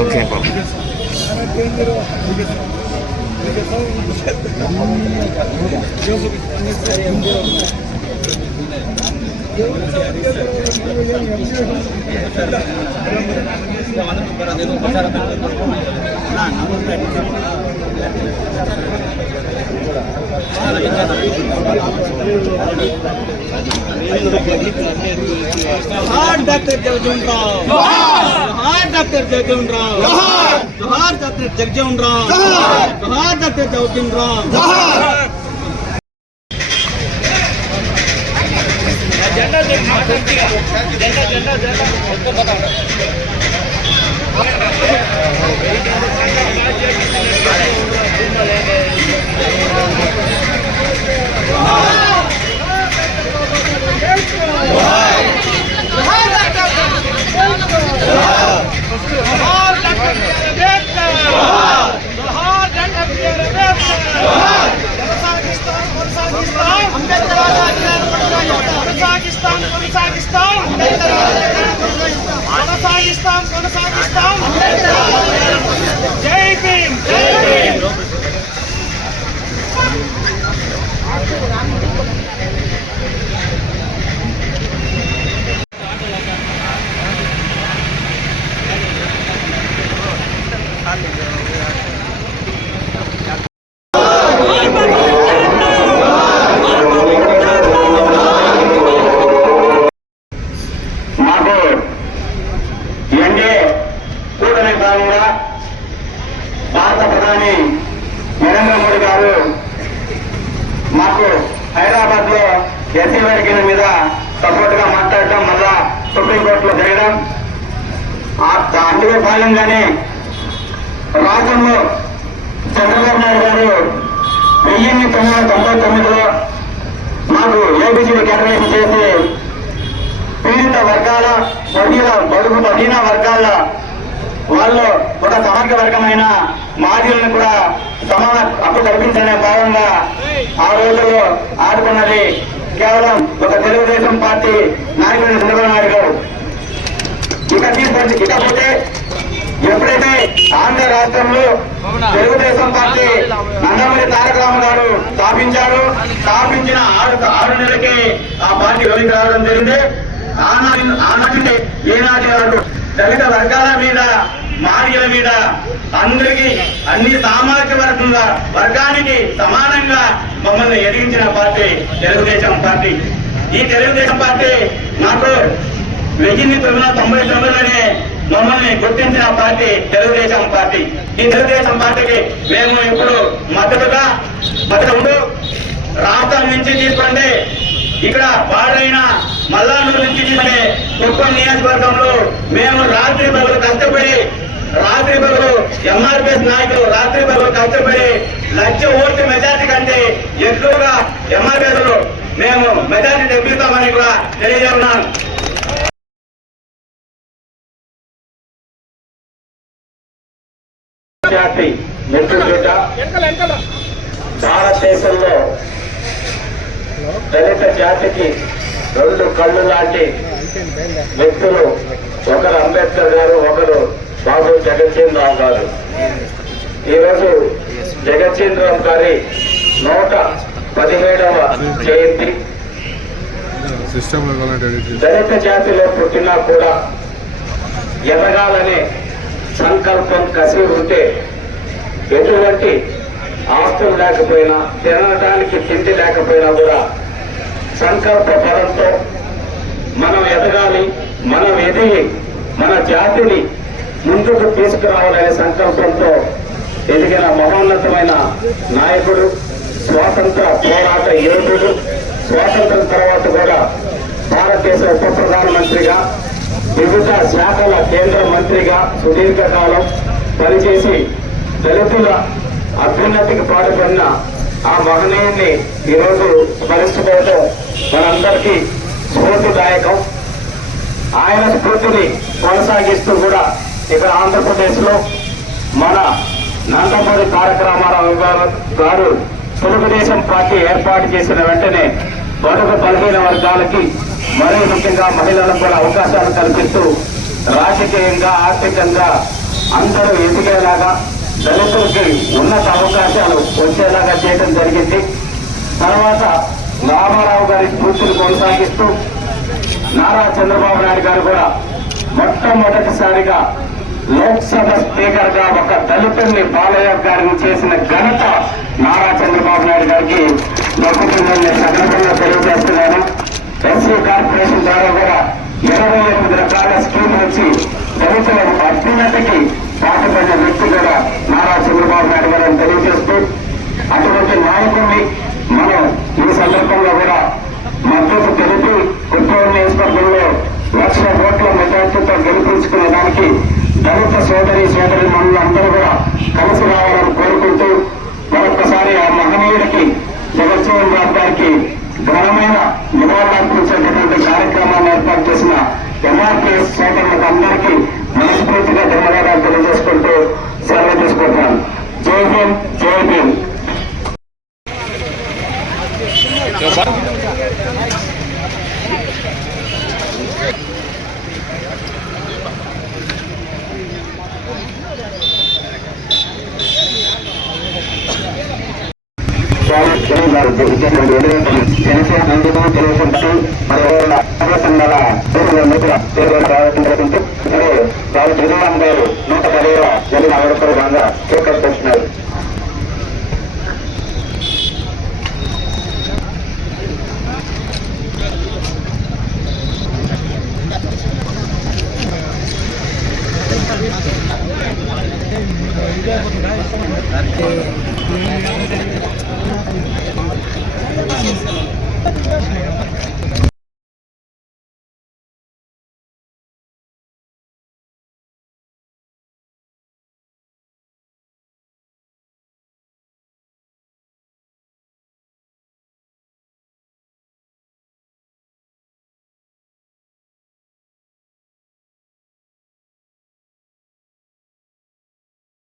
Okay doctor Jagjivan Rao, doctor Jagjivan Rao, doctor Jagjivan Rao, doctor Jagjivan Rao. झंडा जय भीम, जय भीम। భారత ప్రధాని నరేంద్ర మోడీ గారు మాకు హైదరాబాద్ లో ఎస్సీ వర్గీయుల మీద సపోర్ట్ గా మాట్లాడటం, మళ్ళా సుప్రీంకోర్టులో జరగడం, అందులో భాగంగానే రాష్ట్రంలో చంద్రబాబు నాయుడు గారు 1999లో మాకు ఏబిసిడి కేటాయింపు చేసి పీడిత వర్గాల బడుగు బలహీన వర్గాల వాళ్ళు ఒక సమగ్ర వర్గమైన మాదిలను కూడా సమాన హక్కు కల్పించనే భాగంగా ఆ రోజుల్లో ఆడుకున్నది కేవలం ఒక తెలుగుదేశం పార్టీ నాయకుడు చంద్రబాబు నాయుడు గారు. ఇకపోతే ఎప్పుడైతే ఆంధ్ర రాష్ట్రంలో తెలుగుదేశం పార్టీ నందమూరి తారక రామారావు గారు స్థాపించిన 6 నెలలకే ఆ పార్టీ వెలికి రావడం జరిగింది. ఆనాటి ఏనాటి వరకు దళిత వర్గాల మీద, మాదిగల మీద, అందరికీ అన్ని సామాజిక వర్గానికి సమానంగా మమ్మల్ని ఎదిగించిన పార్టీ తెలుగుదేశం పార్టీ. ఈ తెలుగుదేశం పార్టీ మాకు 1999లోనే మమ్మల్ని గుర్తించిన పార్టీ తెలుగుదేశం పార్టీ. ఈ తెలుగుదేశం పార్టీకి మేము ఇప్పుడు మద్దతుగా ఉంటూ రాష్ట్రం నుంచి తీసుకోండి, ఇక్కడ పాడైన మల్లానూరు నుంచి తీసుకునే కుప్పం నియోజకవర్గంలో మేము రాత్రి పగలు కష్టపడి ఎంఆర్పిఎస్ నాయకులు రాత్రి పగలు కష్టపడి 1,00,000 ఓట్ల మెజార్టీ కంటే ఎక్కువగా ఎంఆర్పిఎస్ లో మేము మెజార్టీ తెప్పిస్తామని కూడా తెలియజేస్తున్నాను. భారతదేశంలో దళిత జాతికి 2 కళ్ళు లాంటి వ్యక్తులు, ఒకరు అంబేద్కర్ గారు, ఒకరు బాబు జగజ్జీవన్ రామ్ గారు. ఈరోజు జగజ్జీవన్ రామ్ గారి 117వ జయంతి. దళిత జాతిలో పుట్టినా కూడా ఎదగాలనే సంకల్పం, కసి ఉంటే ఎటువంటి ఆస్తులు లేకపోయినా, తినడానికి తిండి లేకపోయినా కూడా సంకల్ప బలంతో మనం ఎదగాలి, మనం ఎదిగి మన జాతిని ముందుకు తీసుకురావాలనే సంకల్పంతో ఎదిగిన మహోన్నతమైన నాయకుడు, స్వాతంత్ర పోరాట యోధుడు. స్వాతంత్రం తర్వాత కూడా భారతదేశ ఉప ప్రధానమంత్రిగా, వివిధ శాఖల కేంద్ర మంత్రిగా సుదీర్ఘకాలం పనిచేసి దళితుల అభ్యున్నతికి పాటుపడిన ఆ మహనీయుని ఈరోజు స్మరించుకోవడం మనందరికీ స్ఫూర్తిదాయకం. ఆయన స్ఫూర్తిని కొనసాగిస్తూ కూడా ఇక్కడ ఆంధ్రప్రదేశ్ లో మన నందమూరి తారక రామారావు గారు తెలుగుదేశం పార్టీ ఏర్పాటు చేసిన వెంటనే బడుగు బలహీన వర్గాలకి మరీ ముఖ్యంగా మహిళలకు కూడా అవకాశాలు కల్పిస్తూ రాజకీయంగా ఆర్థికంగా అందరూ ఎదిగేలాగా దళితులకి ఉన్నత అవకాశాలు వచ్చేలాగా చేయడం జరిగింది. తర్వాత రామారావు గారి స్ఫూర్తిని కొనసాగిస్తూ నారా చంద్రబాబు నాయుడు గారు కూడా మొట్టమొదటిసారిగా లోక్సభ స్పీకర్ గా ఒక దళితుల్ని బాలయ్య గారిని చేసిన ఘనత నారా చంద్రబాబు నాయుడు గారికి దక్కుతుందని సందర్భంగా తెలియజేస్తున్నాను. ఎస్సీ కార్పొరేషన్ ద్వారా కూడా 28 రకాల స్కీమ్ వచ్చి దళితుల అభ్యున్నతికి పాటుపడిన వ్యక్తి కూడా నారా చంద్రబాబు నాయుడు గారిని తెలియజేస్తూ అటువంటి నాయకుడిని మనం ఈ సందర్భంగా కూడా మద్దతు తెలిపి గుంటూరు నియోజకవర్గంలో 1,00,000 ఓట్ల మెజార్టీతో గెలిపించుకునే దానికి దళిత సోదరి మనులు అందరూ కూడా కలిసి రావాలని కోరుకుంటూ మరొకసారి ఆ మహనీయుడికి జగజ్జీవన్ రామ్ గారికి ఘనమైన నివాళులర్పించేటటువంటి కార్యక్రమాన్ని ఏర్పాటు చేసిన ఎంఆర్పీఎస్ సోదరులకు అందరికీ మనస్ఫూర్తిగా ధన్యవాదాలు తెలియజేసుకుంటూ సెలవు తీసుకుంటున్నాను. జై భీమ్, జై భీమ్. జనసేన అందుకు తెలుసుకుంటూ మరి సంఘాల వారు శ్రీరామ్ గారు 110వ జరిగిన అవసరంగా చేపడుతున్నారు.